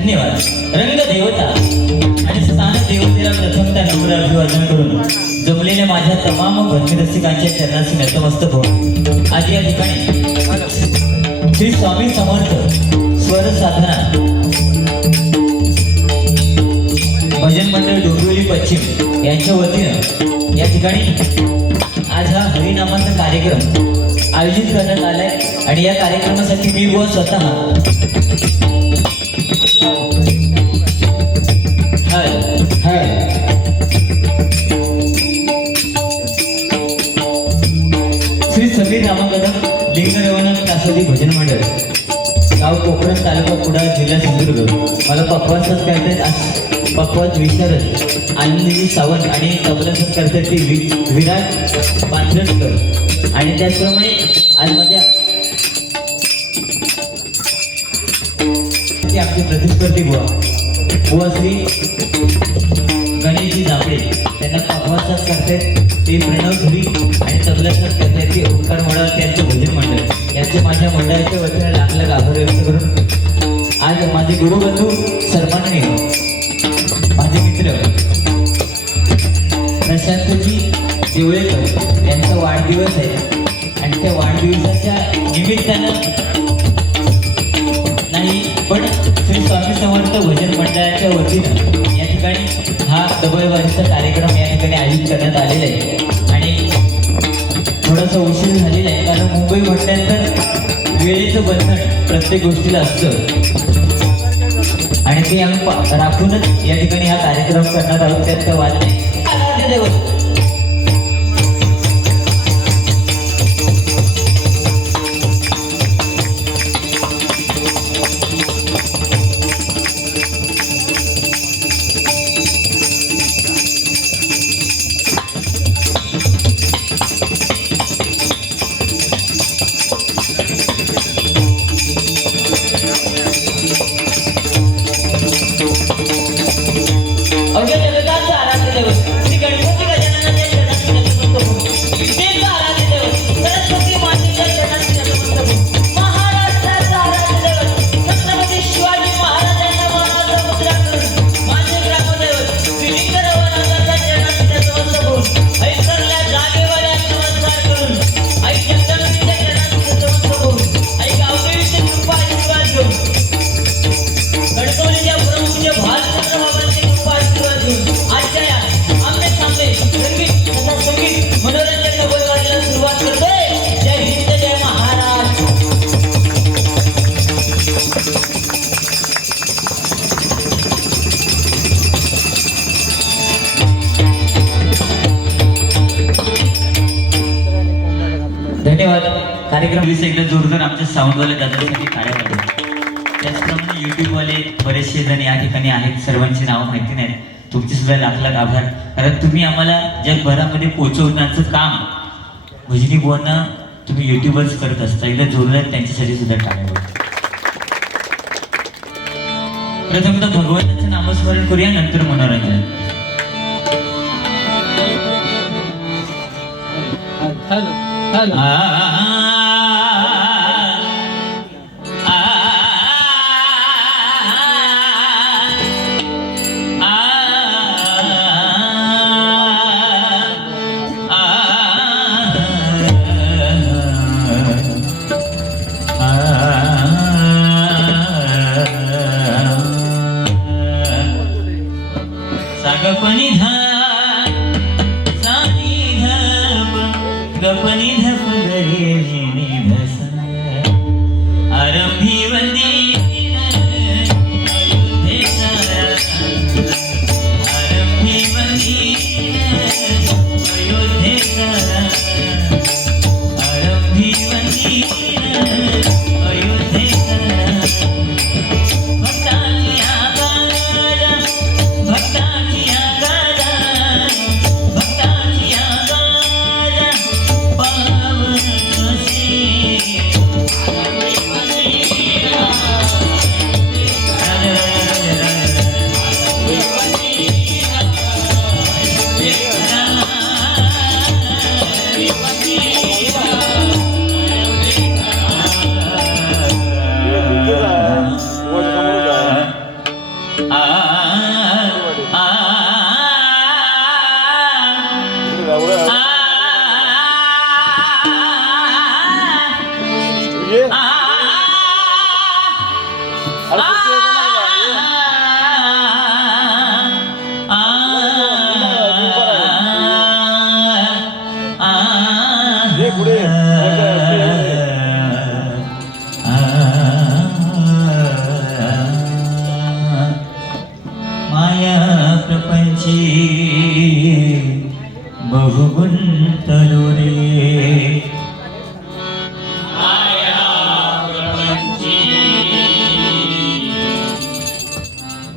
धन्यवाद. रंगदेवता आणि स्थान देवतेला प्रथमतः नम्र अभिवादन करून जमलेल्या माझ्या तमाम भक्तिरसिकांच्या चरणाशी नतमस्तक हो. आज या ठिकाणी श्री स्वामी समर्थ स्वर साधना भजन मंडळ डोंबिवली पश्चिम यांच्या वतीनं या ठिकाणी आज हा हरिनामाचा कार्यक्रम आयोजित करण्यात आलाय. आणि या कार्यक्रमासाठी मी व स्वतः श्री समीर रामकदम लिंगरवण कासोदी भजन मंडळ गाव कोकण तालुका कुडाळ जिल्हा सिंधुदुर्ग मला पक्वाद करतात. पक्वाद विशारद आनंदजी सावंत आणि तबला करतात ते विराट पांढरकर. आणि त्याचप्रमाणे आज माझ्या आमचे प्रतिस्पर्धी बुवा श्री गणेशजी जांभळे त्यांना पक्वाद करतात ते प्रणव धुरी आणि तबला करतात ते ओंकार मोडा त्यांचे भजन मंडळ यांचे माझ्या मंडळाच्या वतीने लाख लाख आभार व्यक्त करून आज माझे गुरुबंधू सन्माननीय माझे मित्र प्रशांतजी देवळेकर यांचा वाढदिवस आहे. आणि त्या वाढदिवसाच्या निमित्तानं नाही पण श्री स्वामी समर्थ भजन मंडळाच्या वतीनं या ठिकाणी हा डबल वारीचा कार्यक्रम या ठिकाणी आयोजित करण्यात आलेला आहे. आणि थोडासा उशीर झालेला आहे कारण मुंबई म्हटल्यानंतर वेळेचं बंधन प्रत्येक गोष्टीला असतं आणि ते आम्ही राखूनच या ठिकाणी हा कार्यक्रम करणार आहोत. त्यात काय वाद नाही. धन्यवाद. कार्यक्रम एकदा जोरदार आमच्या साऊंडवाले दादासाठी कार्य करतो. त्याचप्रमाणे यूट्यूबवाले बरेचसे जण या ठिकाणी आहेत. सर्वांची नावं माहिती नाहीत. तुमचे सुद्धा लाख लाख आभार. कारण तुम्ही आम्हाला जगभरामध्ये पोहोचवण्याचं काम भजनी बुवांना तुम्ही यूट्यूबवरच करत असता. एकदा जोरदार त्यांच्यासाठी सुद्धा कार्य करतो. प्रथमतः भगवंताचं नामस्मरण करूया नंतर मनोरंजन. सागपनी गपनी धप गरी धस आरंभी वंदी आरंभी वंदी अयोध्येचा आरंभी वंदी अयोध्येचा भक्तांची आगारा भक्तांची आगारा भक्तांची आगारा माया प्रपंची बहुगुंतलो रे, माया प्रपंची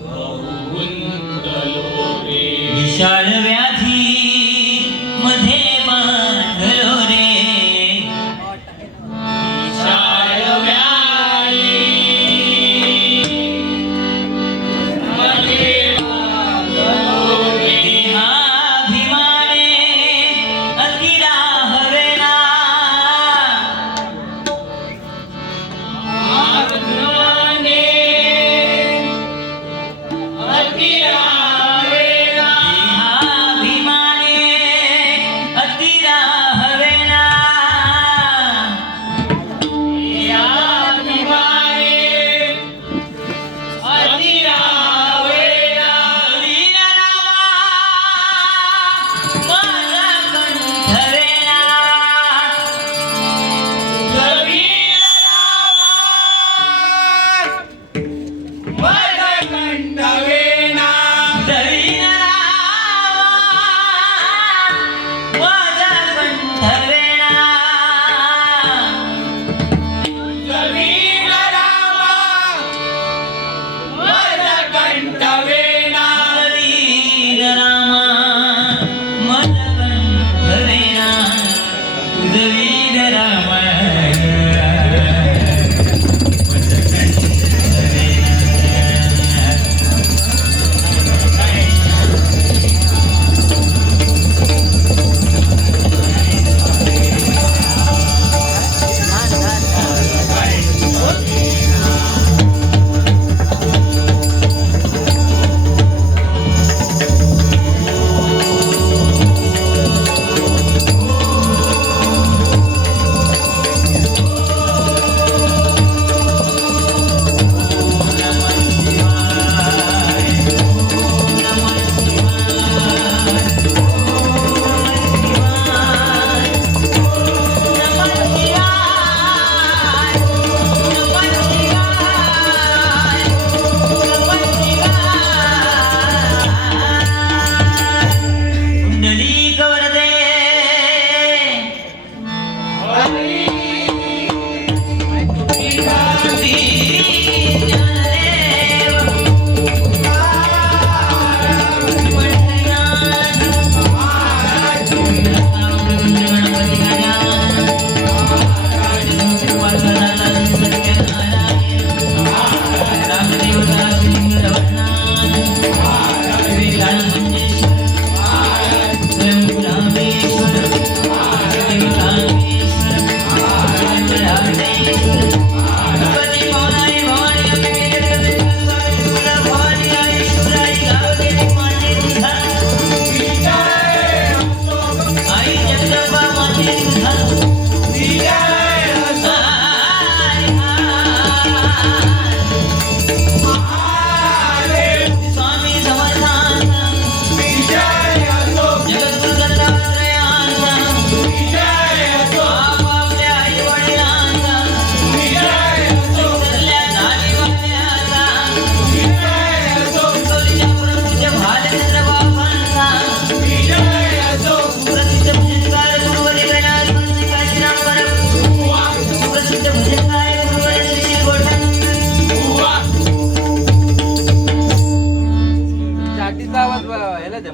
बहुगुंतलो रे, विशाल व्याधी मध्ये बांधलो रे, विशाल व्याधी मध्ये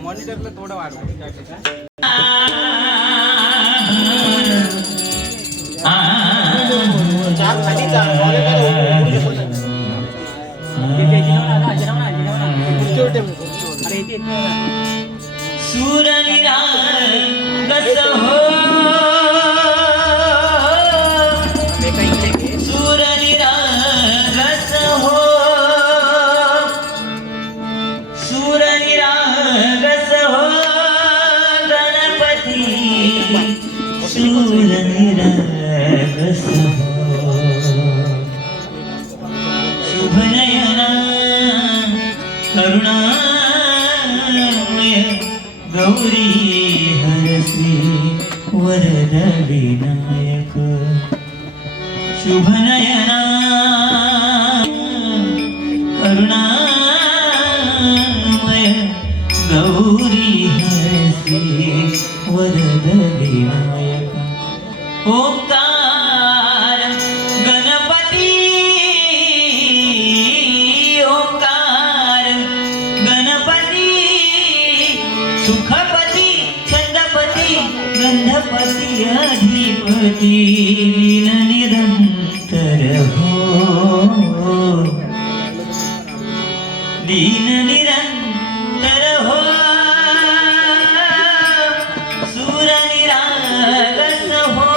मॉनिटरला थोडं वाढवा. गौरी हरसी वरद विनायक ओंकार गणपती ओंकार गणपती सुखपती छंदपती गंधपती अधिपती लीन निरंतर हो लीन निरंतर हो सूर निरागस हो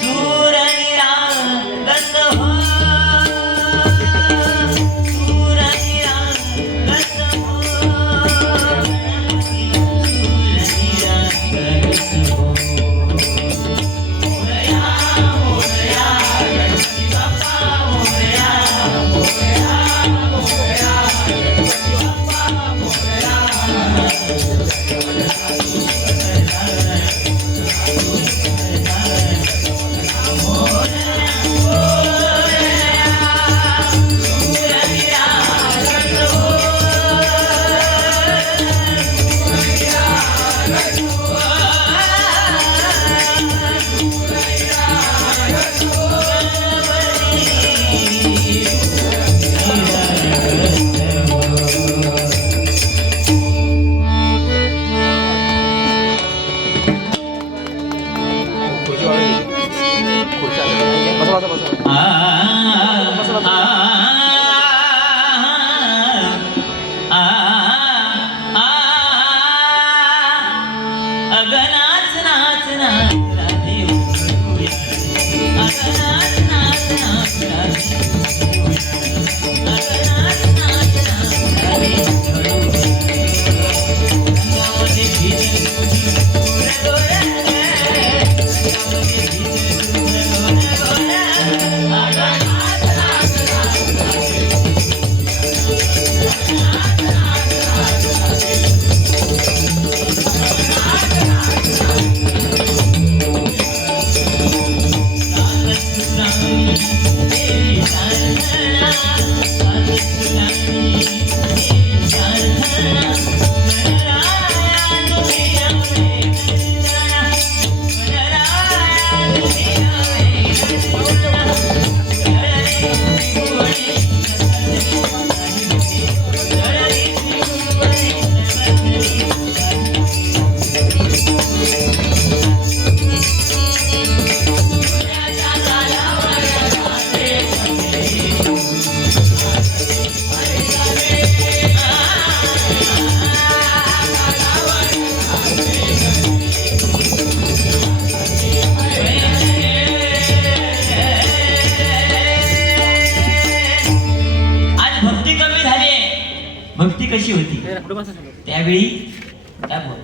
सूर निरागस हो सूर निरागस हो सूर निरागस हो मोरया मोरया गणपती बाप्पा मोरया मोरया मोरया गणपती बाप्पा मोरया अगनाच नाच नाच राधे अगनाच नाच नाच राधे अगनाच नाच नाच राधे रंगामध्ये भिजल तुझी गोड गोड रंगामध्ये भिजल तुझी गोड गोड अगनाच नाच नाच राधे अगनाच नाच नाच राधे भक्ती कशी होती त्यावेळी काय बोल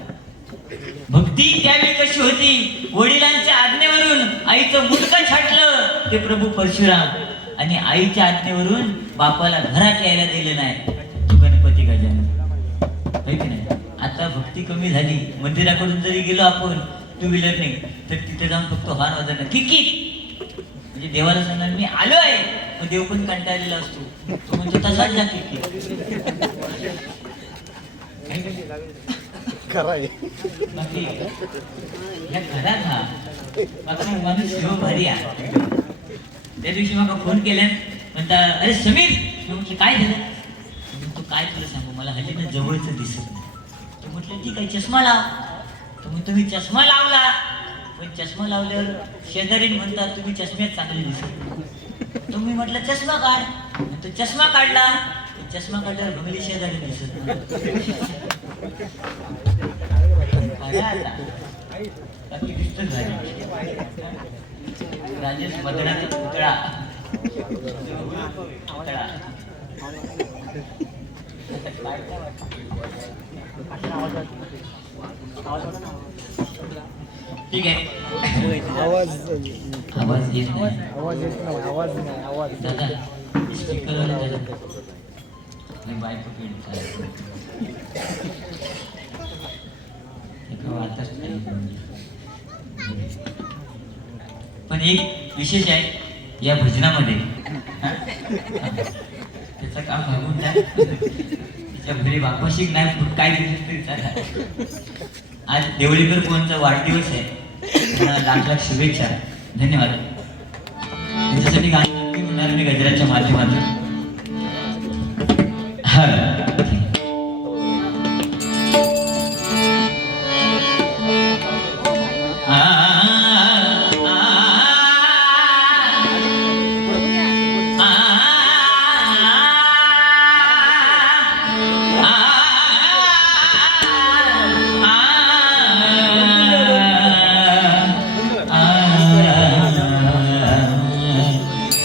भक्ती त्यावेळी कशी होती वडिलांच्या आज्ञेवरून आईचं मुंडकं छाटलं ते प्रभू परशुराम आणि आईच्या आज्ञेवरून बापाला घरात यायला दिलं नाही तो गणपती गजानन होय की नाही. आता भक्ती कमी झाली मंदिराकडून जरी गेलो आपण टू व्हीलर नाही तर तिथे जाऊन फक्त हॉर्न वाजवणार किकी म्हणजे देवाला सांगणार मी आलो आहे मग देव पण कंटाळलेला असतो तो म्हणजे तसाच जा किकी बाकी या घरात हा बाकी माणूस शिव भारी आहे. त्या दिवशी मला फोन केल्यान म्हणता अरे समीर मी म्हटलं काय झालं तू काय तुला सांगू मला हल्ली ना जवळचं दिसत नाही. तू म्हटलं ठीक आहे चष्मा लाव तुम्ही चष्मा लावला पण चष्मा लावल्यावर शेजारी म्हणतात तुम्ही चष्म्यात चांगले दिसत. तुम्ही म्हटलं चष्मा काढ तो चष्मा काढला चष्मा काढल्यावर बंगली शेजारी दिसत बाकी दिसत झाली राजेश मदनाचा पुतळा ठीक आहे आवाज येत नाही दादा स्पीकरवर बायको पण एक विशेष आहे या भजनामध्ये हा? त्याचं काम भागून जाईल. तिच्या घरी बापाशी नाही पण काय दिलं तरी चालेल. आज देवळीकर कोणचा वाढदिवस आहे, तुम्हाला लाख लाख शुभेच्छा. धन्यवाद. त्याच्यासाठी गाणं नक्की होणार मी गजराच्या माध्यमातून. हा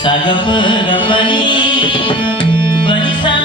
सागप गपणी बनिसा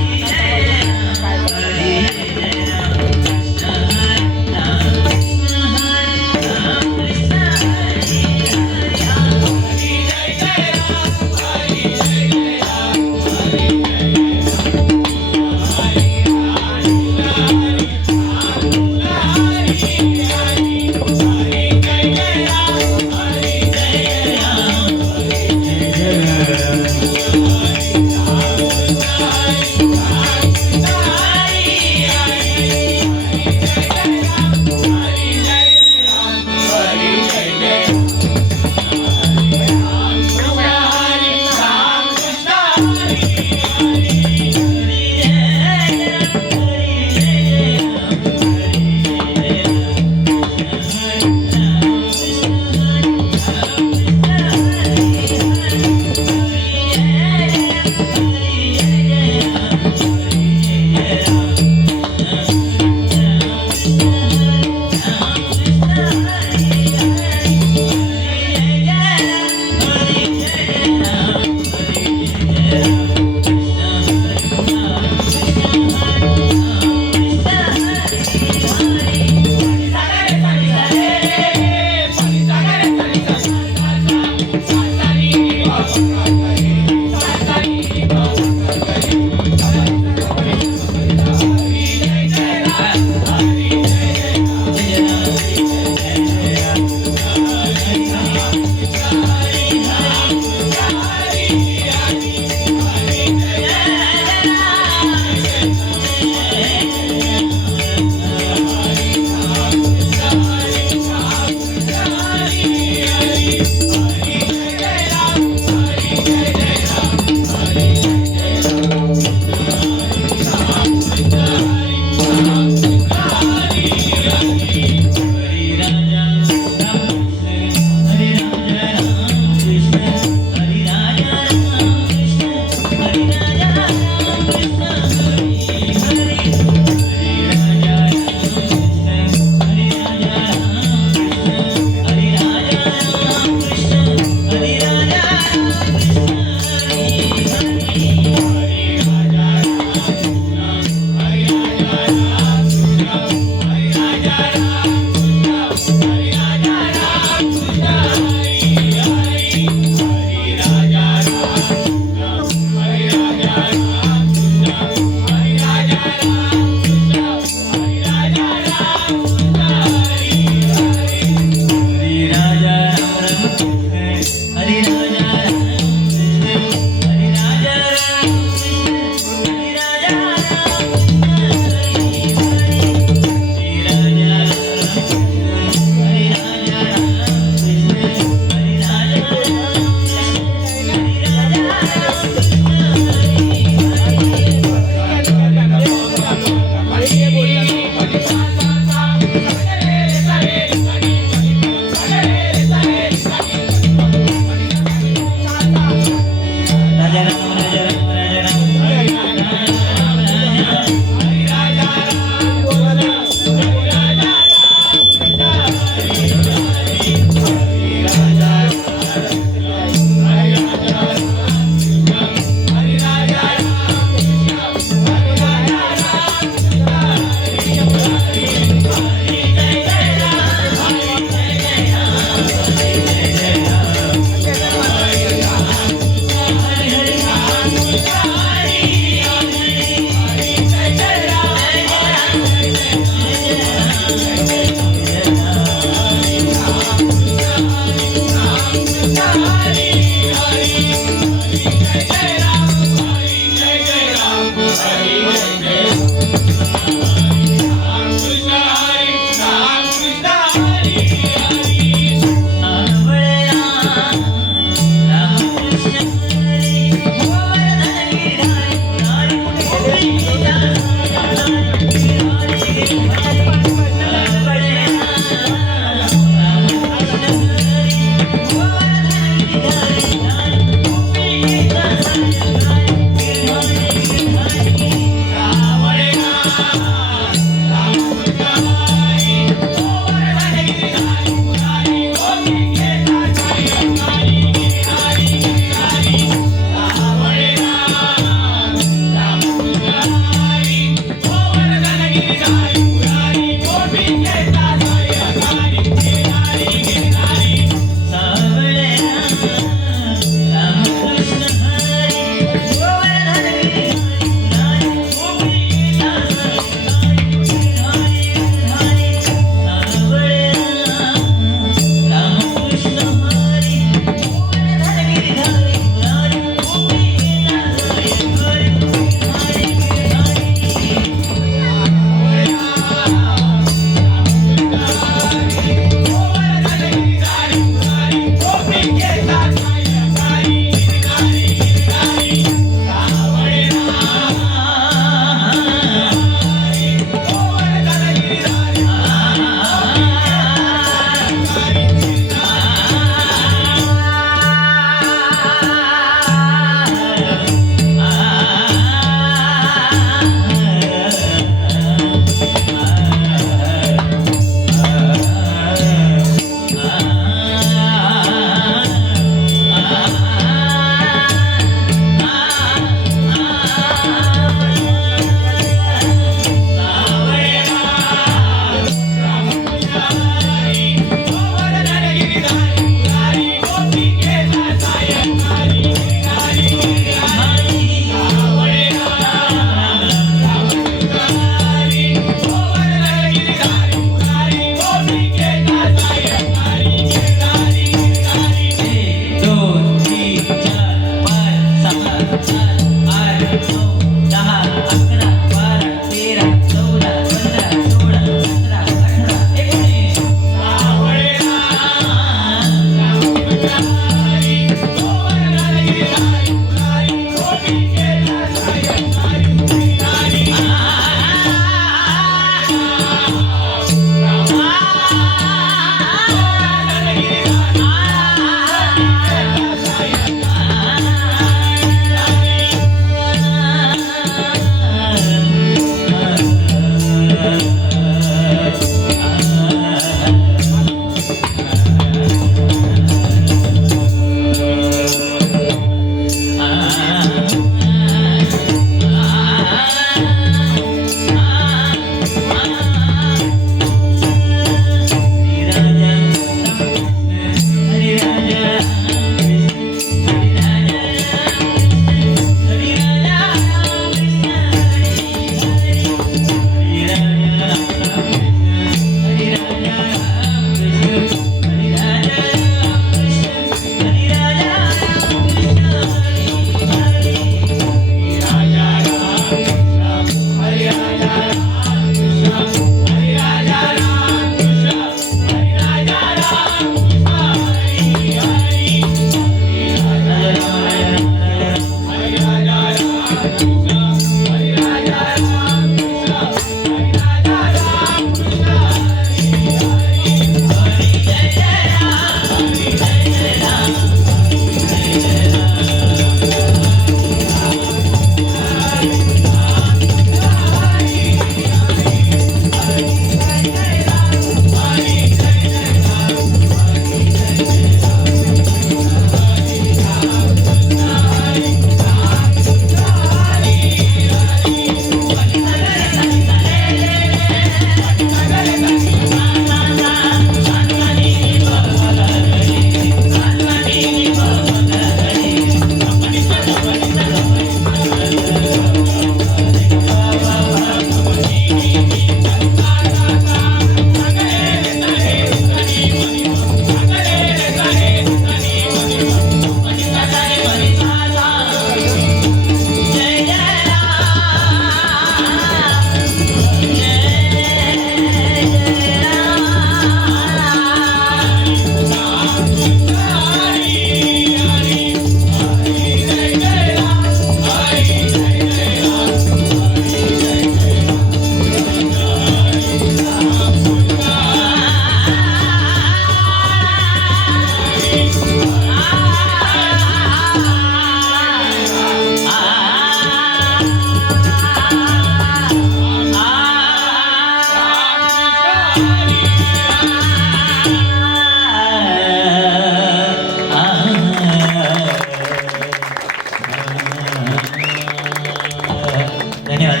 धन्यवाद.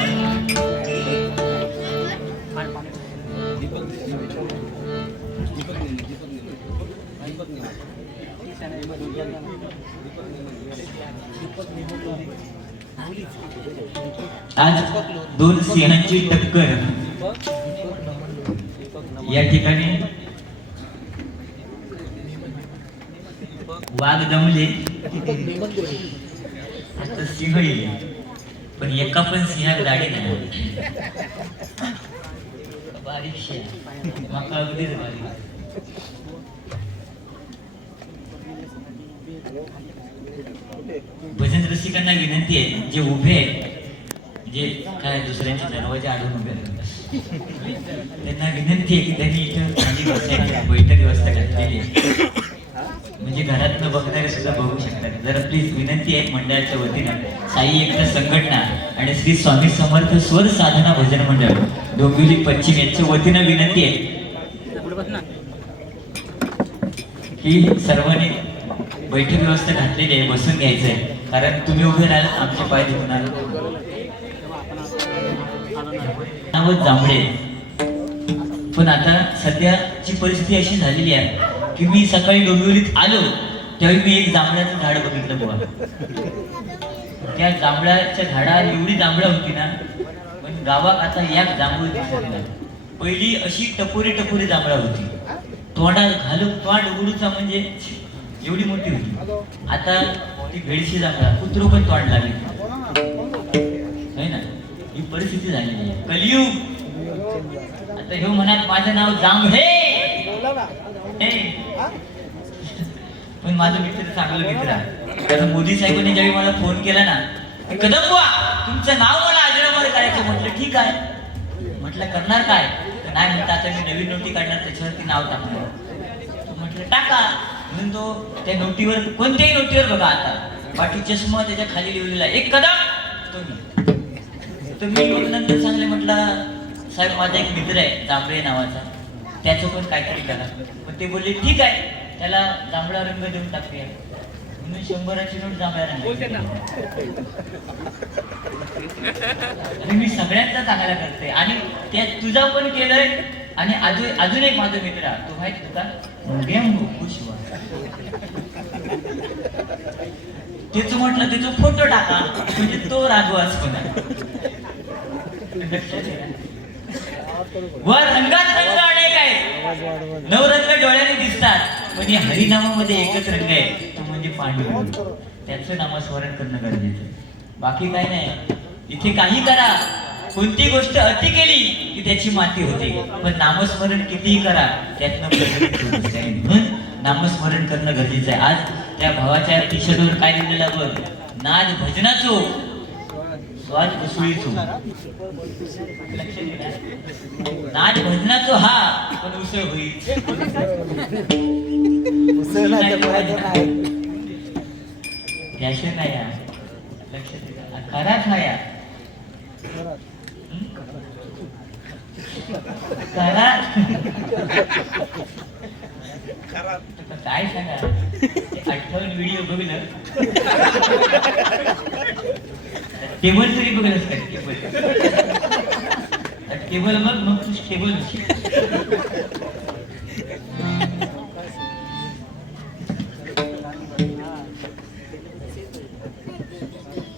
आज दोन सिंहांची टक्कर या ठिकाणी. वाघ दमले आता सिंह येईल, पण एका पण सिंहाक दाढी नाही. बारीक शिया माका अगदीच बारीक. भजन रसिकांना विनंती आहे, जे उभे आहेत, जे काय दुसऱ्यांच्या दरवाजे आढळून उभे आहेत, त्यांना विनंती आहे की त्यांनी इथं खाली बसायची बैठक व्यवस्था घातलेली आहे, म्हणजे घरातनं बघणारे सुद्धा बघू शकतात. जरा प्लीज विनंती आहे मंडळाच्या वतीनं, साई एकता संघटना आणि श्री स्वामी समर्थ स्वर साधना भजन मंडळ डोंबिवली पश्चिम यांच्या वतीनं विनंती आहे की सर्वांनी बैठक व्यवस्था घातलेली आहे, बसून घ्यायचंय, कारण तुम्ही उभे राहाल आमचे पाय दुखणार. नाव जांभळे. पण आता सध्याची परिस्थिती अशी झालेली आहे की मी सकाळी डोंबिवलीत आलो त्यावेळी मी एक जांभळाचं झाड बघितलं बुवा. त्या जांभळाच्या झाडावर एवढी जांभळं होती ना, पण गावात आता एक जांभूळ दिसत नाही. पहिली अशी टपोरी टपोरी जांभळा होती, तोंडात घालून तोंड उघडूचा म्हणजे एवढी मोठी होती. आता ती भेडशी जांभळा कुत्रो पण तोंड लागली है ना. ही परिस्थिती झालेली आहे, कलियुग. आता ह्यो म्हणत माझं नाव जांभळे, पण माझं मित्र चांगलं मित्र आहे. कारण मोदी साहेबांनी ज्यावेळी मला फोन केला ना, कदम बुवा तुमचं नाव मला अजरामर करायचं, म्हटलं ठीक आहे. म्हटलं करणार काय, तर नाही म्हणता आता मी नवीन नोटी काढणार त्याच्यावरती नाव टाकणार. म्हटलं टाका. म्हणून तो त्या नोटीवर, कोणत्याही नोटीवर बघा आता पाठी चष्मा त्याच्या खाली लिहिलेला एक कदम तो मी. तर मी नंतर सांगले, म्हटलं साहेब माझा एक मित्र आहे जांभळे नावाचा, त्याचं पण काहीतरी करा. पण ते बोलले ठीक आहे, त्याला जांभळा रंग देऊन टाकूया. म्हणून 100ची नोट जांभळ्या रंग. मी सगळ्यांचा चांगला करते आणि त्या तुझा पण केलंय. आणि अजून एक माझा मित्र तो माहित होता खुश व्हा, त्याच म्हटलं त्याचा फोटो टाका म्हणजे तो राजवास पण वर रंगात रंग अनेक आहेत, नवरंग डोळ्याने दिसतात, पण या हरिनामामध्ये एकच रंग आहे, तो म्हणजे पांडुरंग. त्याचं नामस्मरण करणं गरजेचं. बाकी काय नाही, इथे काही करा, कोणती गोष्ट अति केली की त्याची माती होते, पण नामस्मरण कितीही करा त्यातनं प्रगती होत नाही. म्हणून नामस्मरण करणं गरजेचं आहे. आज त्या भावाच्या टी-शर्टवर काय लिहिलेलं बघ, नाद भजनाचो स्वाद उसळीचो. नाद भजनाचो हा, पण उसळ होईल. त्याशिवाय नाही या लक्षात खराच हा या काय सांगा. 58 व्हिडिओ बघलं, टेबल तरी बघलंच काय टेबल मग तू टेबल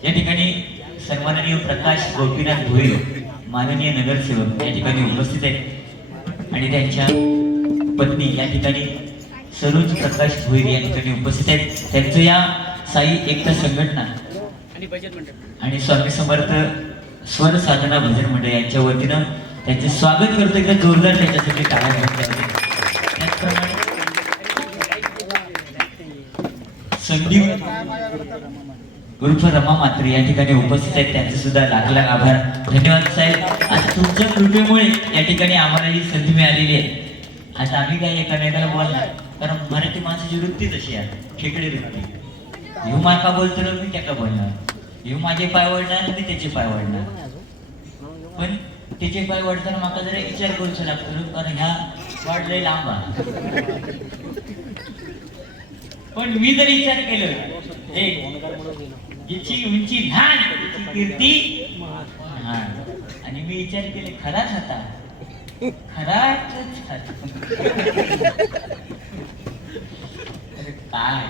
या ठिकाणी सन्माननीय प्रकाश गोपीनाथ भोईर माननीय नगरसेवक या ठिकाणी उपस्थित आहेत आणि त्यांच्या पत्नी या ठिकाणी सरोज प्रकाश भोईर या ठिकाणी उपस्थित आहेत. त्यांचं या साई एकता संघटना आणि स्वामी समर्थ स्वर साधना भजन मंडळ यांच्या वतीनं त्यांचे स्वागत करतो. एकदा जोरदार त्याच्यासाठी टाळ्या वाजवा. त्याचप्रमाणे संदीप उर्फ रमा मात्रे या ठिकाणी उपस्थित आहेत, त्यांचे सुद्धा लाख लाख आभार. धन्यवाद साहेब. आज तुमच्या कृपेमुळे या ठिकाणी आम्हाला ही संधी मिळालेली आहे. आता आम्ही काही एकामेकाला बोलणार, कारण मराठी माणसाची वृत्ती तशी आहे, खेकडे वृत्ती. ह्यो माका बोलतो मी त्याका बोलणार, ह्यो माझे पाय वळणार मी त्याचे पाय वळणार. पण तिचे पाय वाढताना माका जरा विचार करूचो लागतो कारण ह्या वाढलंय लांब आहे. पण मी जर विचार केलं जिची उंची लहान तिची कीर्ती महान. आणि मी विचार केले खराच होता खराच अरे काय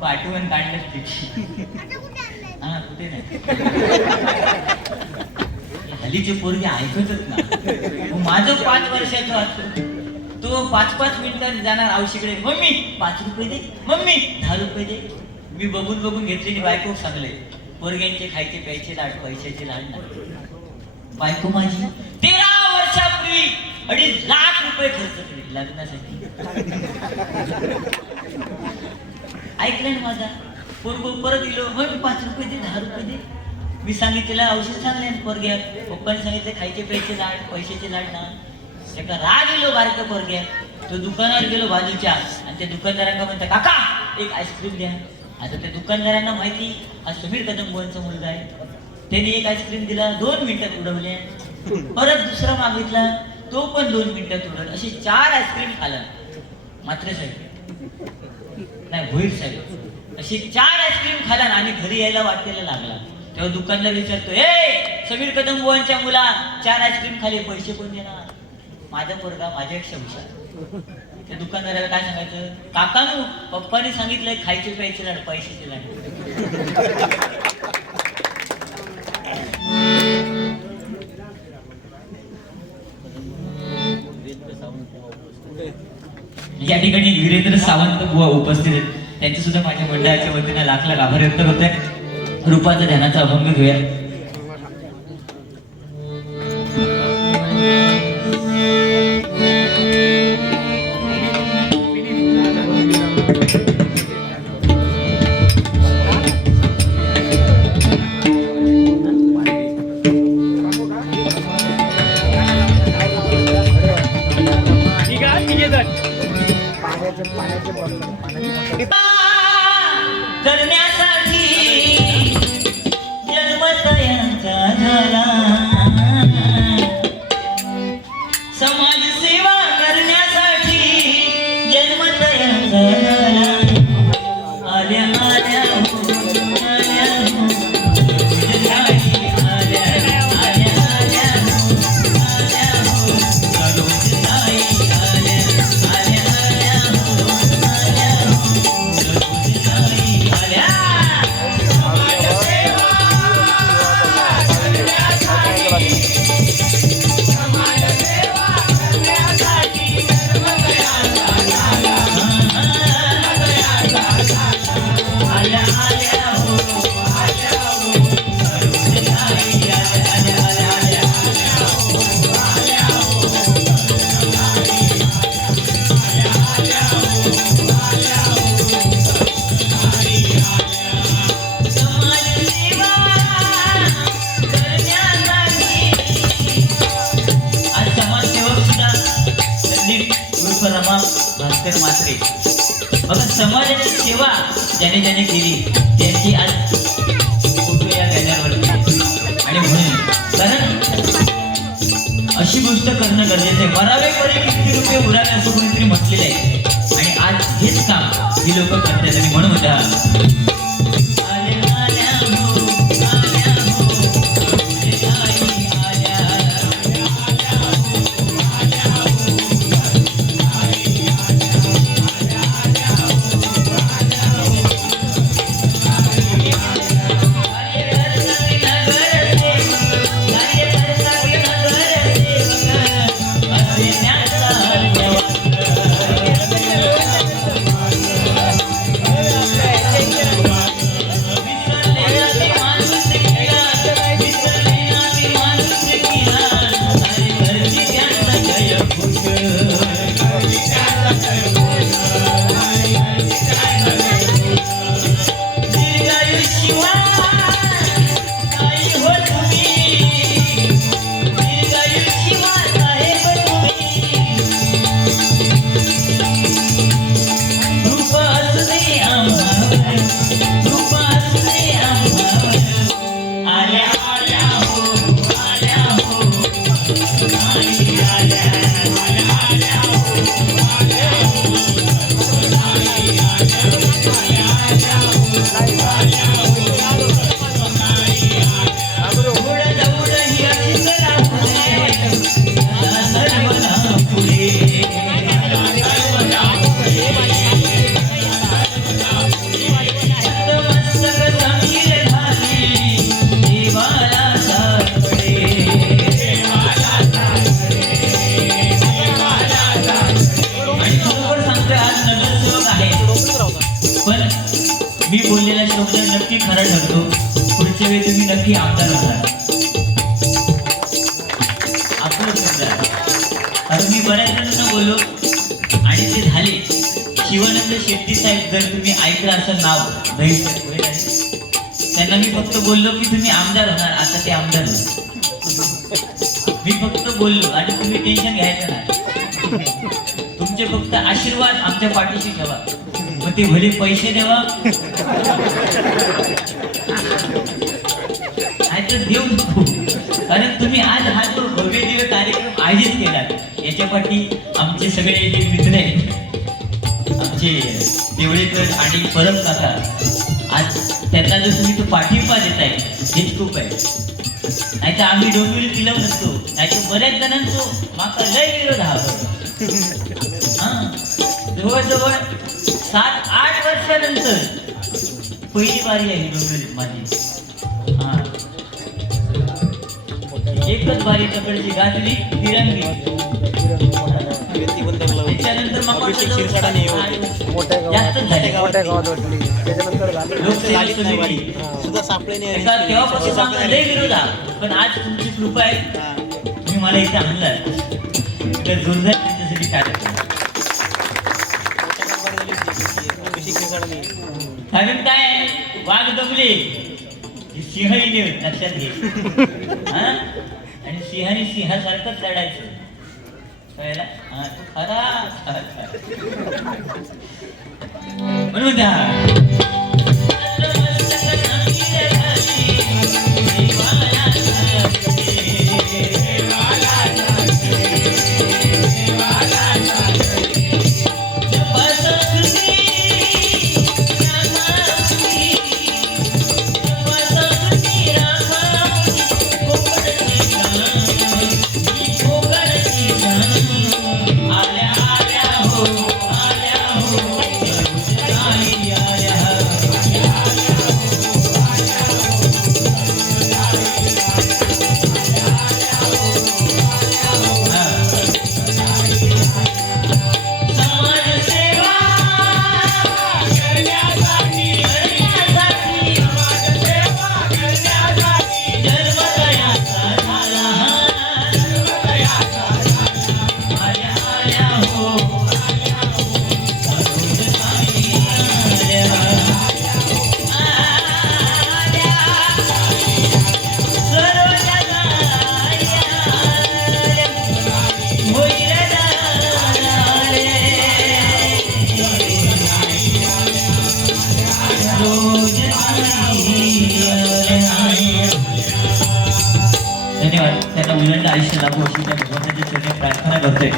पाठवून काढलं तिची. हा कुठे नाही हल्लीचे पोरगे ऐकतच ना. माझं 5 वर्षाचं असतो तो 5-5 मिनिटात जाणार औषधे मम्मी 5 रुपये दे मम्मी 10 रुपये दे. मी बघून घेतलेली बायको सांगले पोरग्यांचे खायचे प्यायचे लाड पैशाचे लाड नाही. बायको माझी 13 वर्षापूर्वी 2.5 लाख रुपये खर्च केले लग्नासाठी. ऐकलं ना माझा पोरगो परत दिलो मग 5 रुपये दे 10 रुपये दे. मी सांगितलेलं औषध चांगले पोरग्या पप्पाने सांगितले खायचे प्यायचे लाड पैशाचे लाड ना. एका राग गेलो बारक्या पोरग्या तो दुकानावर गेलो बाजूच्या आणि त्या दुकानदारांना म्हणता काका एक आईस्क्रीम द्या. आता त्या दुकानदारांना माहिती हा समीर कदम बुवांचा मुलगा आहे. त्याने एक आईस्क्रीम दिला 2 मिनिटात उडवल्या. परत दुसरा मागितला तो पण 2 मिनिटात उडवला. असे 4 आईस्क्रीम खाला. मात्र साहेब नाही भोईर साहेब असे 4 आईस्क्रीम खाला आणि घरी यायला वाटेला लागला. तेव्हा दुकानदार विचारतो ए समीर कदम बुवांच्या मुला 4 आईस्क्रीम खाले पैसे कोण देणार. माझा पोरगा माझ्यापेक्षा हुशार. त्या दुकानदाराला काय सांगायचं काकानू पप्पाने सांगितलंय खायचे प्यायचे लाड पैशाचे लाड. या ठिकाणी वीरेंद्र सावंत बुवा उपस्थित आहेत. त्यांचे सुद्धा माझ्या मंडळाच्या वतीने लाख लाख आभार व्यक्त होत आहेत. रूपाचा ध्यानाचा अभंग घेऊया. करण्यासाठी जन्म तयांचा झाला. समाजसेवा करण्यासाठी जन्म तयांचा झाला. आल्या आल्या आल्या तुझ्यासाठी आल्या आल्या आल्या आल्या सरोज ताई आल्या आल्या आल्या आल्या सरोज ताई आल्या. भास्कर मात्रे बघा समाजाची सेवा ज्याने ज्याने केली त्यांची आज फोटो या बॅनरवरती. आणि म्हणून कारण अशी गोष्ट करणं गरजेचं आहे. मरावे परी किती रुपये उरावे असं कोणीतरी म्हटलेलं आहे. आणि आज हेच काम ही लोक करतात. आणि म्हणून होता मी बोललेला शब्द नक्की खरा ठरतो. पुढच्या वेळी तुम्ही नक्की आमदार होणार. आपलं समजा कारण मी बऱ्याच जणांना बोललो आणि ते झाले. शिवानंद शेट्टी साहेब जर तुम्ही ऐकलं असं नाव त्यांना मी फक्त बोललो की तुम्ही आमदार होणार. आता ते आमदार होणार. मी फक्त बोललो आणि तुम्ही टेन्शन घ्यायचं नाही. तुमचे फक्त आशीर्वाद आमच्या पाठीशी ठेवा. मग ते भले पैसे देवा तर देऊ नको. कारण तुम्ही आज हा जो भव्य दिव्य कार्यक्रम आयोजित केला याच्या पाठी आमचे सगळे जे मित्र आहेत आमचे देवळेकर आणि परब काका आज त्यांना जर तुम्ही तो पाठिंबा देताय हेच खूप आहे. नाही तर आम्ही डोंबिवली दिलं नसतो. नाही तर बऱ्याच जणांचो माका लय विरोध हा जवळजवळ 7-8 वर्षानंतर पहिली बारी आहे डोंबिवलीत माझी. हा एकच बारी तकडची गाजली तिरंगी. त्याच्यानंतर तेव्हापासून आम्हाला लय विरोध पण आज तुमची कृपा आहे. तुम्ही मला इथे आणला तर जोरदार त्यांच्यासाठी काय कारण काय वाघ दमले सिंहही लक्षात घे. आणि सिंहाने सिंहासारखंच लढायचं कळलं. म्हणून द्या धन्यवाद. त्यांना उलट आयुष्य लाभो अशी त्या भगवंताच्या चरणी प्रार्थना करतोय.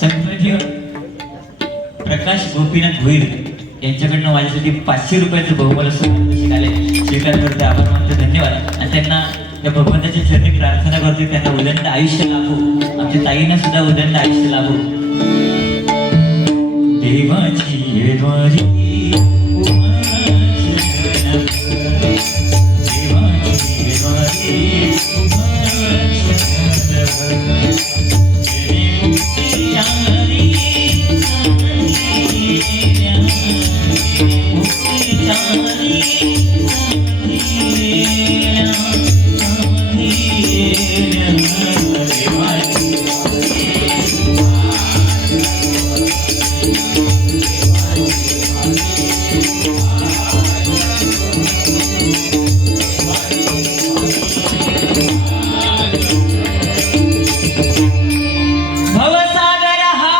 संतदेव प्रकाश गोपीनाथ भोईर यांच्याकडनं माझ्यासाठी 500 रुपयाचं बहुमूल्य स्वीकार करते. आभार मानतो. धन्यवाद. आणि त्यांना त्या भगवंताच्या चरणी प्रार्थना करते त्यांना उदंड आयुष्य लाभो. आमच्या ताईंना सुद्धा उदंड आयुष्य लाभो. देवाची द्वारी भवसागर हा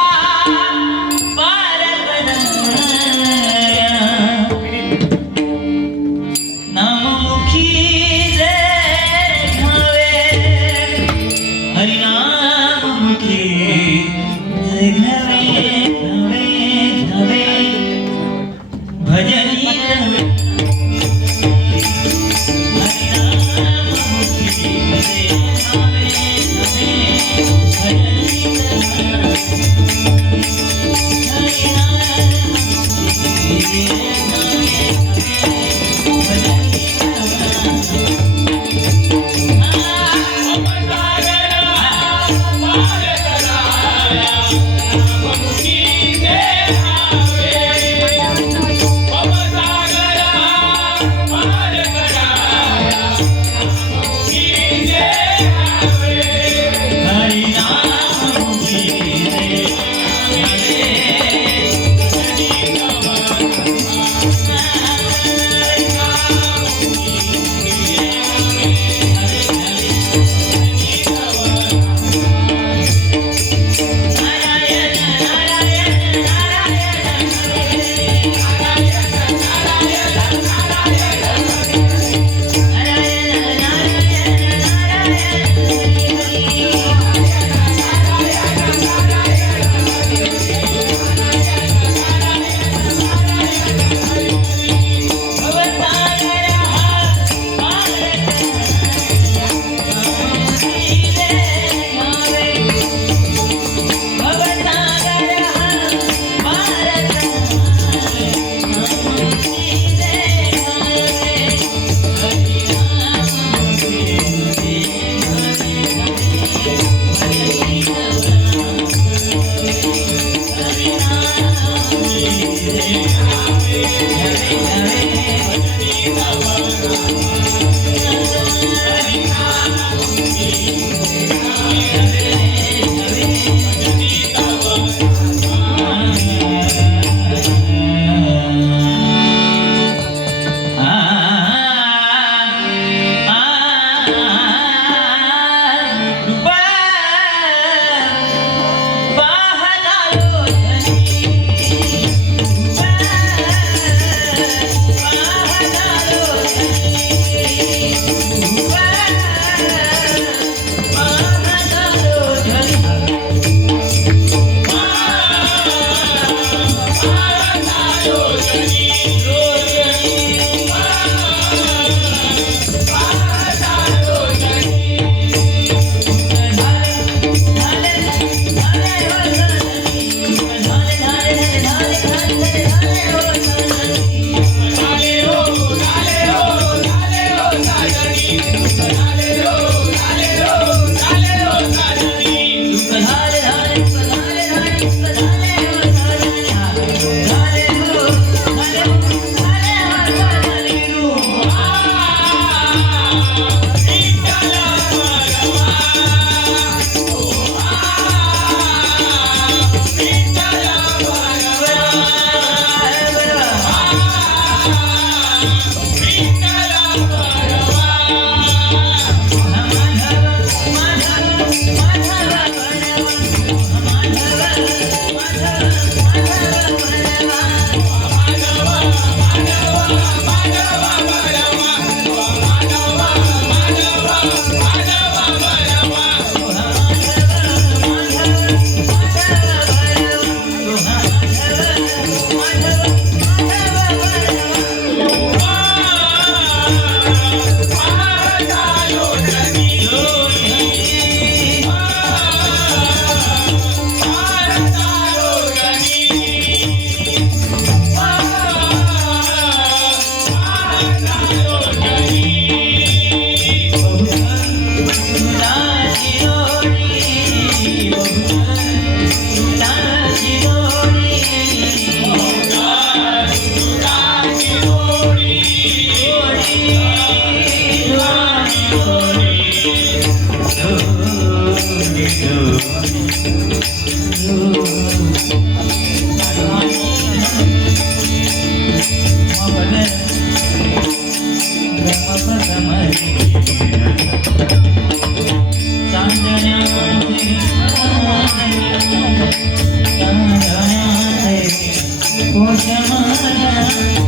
कोश माझ्या